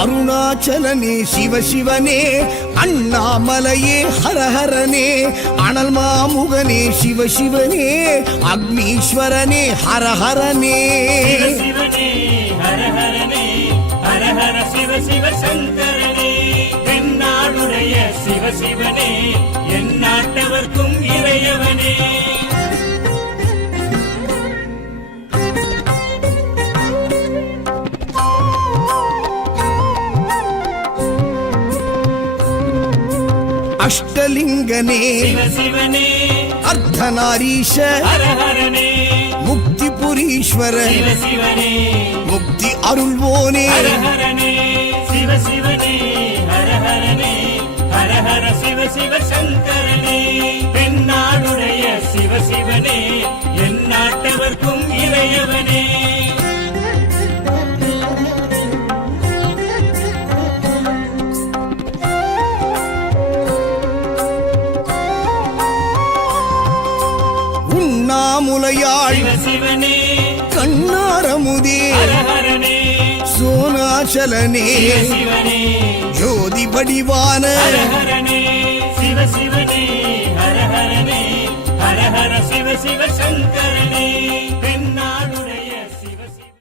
அருணாச்சலனே சிவசிவனே, அண்ணாமலையே ஹரஹரனே, அனல் மாமுகனே சிவசிவனே, அக்னீஸ்வரனே ஹரஹரனே. சிவசிவனே ஹரஹரனே, ஹரஹர சிவ சிவ சங்கரனே, எந்நாடுடைய சிவசிவனே, எந்நாட்டவர்க்கும் இறையவனே. அஷ்டலிங்கனே சிவசிவனே, அர்த்தநாரீஷ ஹரஹரனே, முக்திபுரீஸ்வர சிவசிவனே, முக்தி அருள்வோனே. ஹரஹரனே சிவசிவனே, ஹரஹரனே, ஹரஹர சிவ சிவ சங்கரனே, எந்நாடுடைய சிவசிவனே, எந்நாட்டவர்க்கும் இறையவனே. உண்ணாமுலையாள் சிவசிவனே, கண்ணாரமுதே ஹரஹரனே, சோனாச்சலனே சிவசிவனே, ஜோதி வடிவான ஹரஹரனே சிவசிவனே, ஹரஹரனே, ஹரஹர சிவ சிவ சங்கரனே.